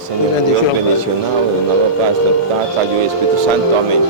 Senhor Deus, bendicional, nova paz, Tata e o Espírito Santo. Amém.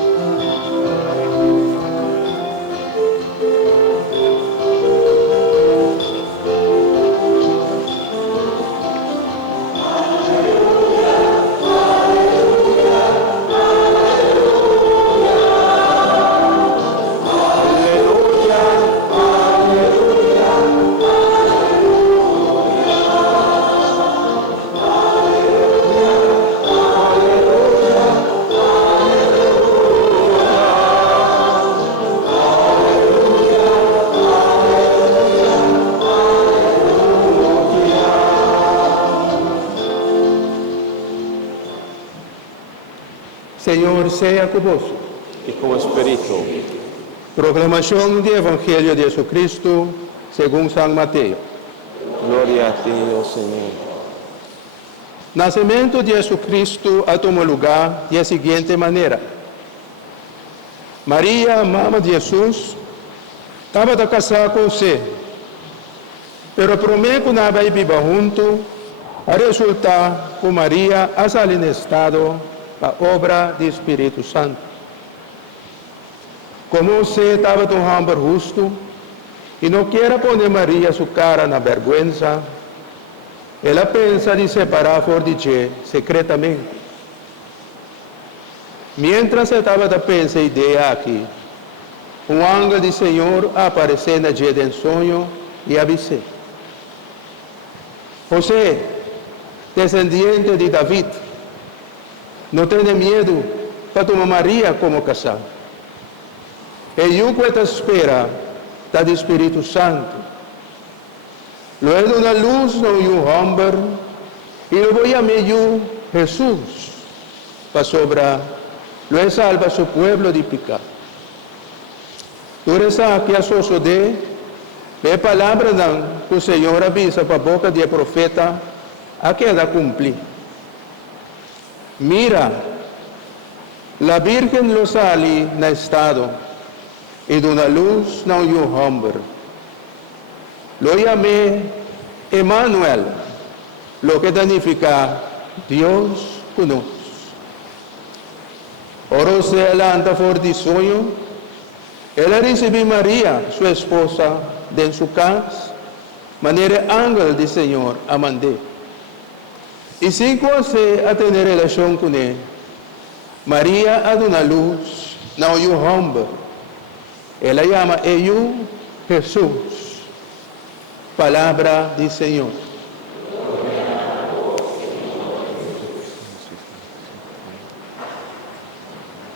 Senhor seja convosco. E com o Espírito. Proclamação do Evangelho de Jesus Cristo, segundo São Mateus. Glória a ti, ó Senhor. Nascimento de Jesus Cristo tomou lugar da seguinte maneira. Maria, a mãe de Jesus, estava de casar com José, mas promete que não vai viver junto, a resultar que Maria ha salido em estado a obra do Espírito Santo. Como você estava tão homem justo e não quer poner Maria sua cara na vergonha, ela pensa de separar fora de Jé secretamente. Mientras estava a pensar a ideia aqui, ángel do Senhor apareceu na Jé de sonho e avisou: José, descendiente de David, não tenha medo para tomar Maria como casal. E eu que te espera do Espírito Santo. Luego na luz no eu homem, e eu vou chamar eu Jesus, para sobrar, luego salva seu pueblo de pecado. Tu eres aqui a socio de, a palavra que o Senhor avisa para a boca do profeta, a queda cumprir. Mira, la Virgen lo sale na estado e de una luz na un hombre. Lo llamé Emmanuel, lo que significa Dios con nosotros. Ora se adelanta por de sueño, ella recibió María, su esposa, en su casa, manera ángel del Señor a mandar. Y sin conocer a tener relación con él, María ha dado una luz, no un hombre. Ella llama a Jesús, palabra del Señor.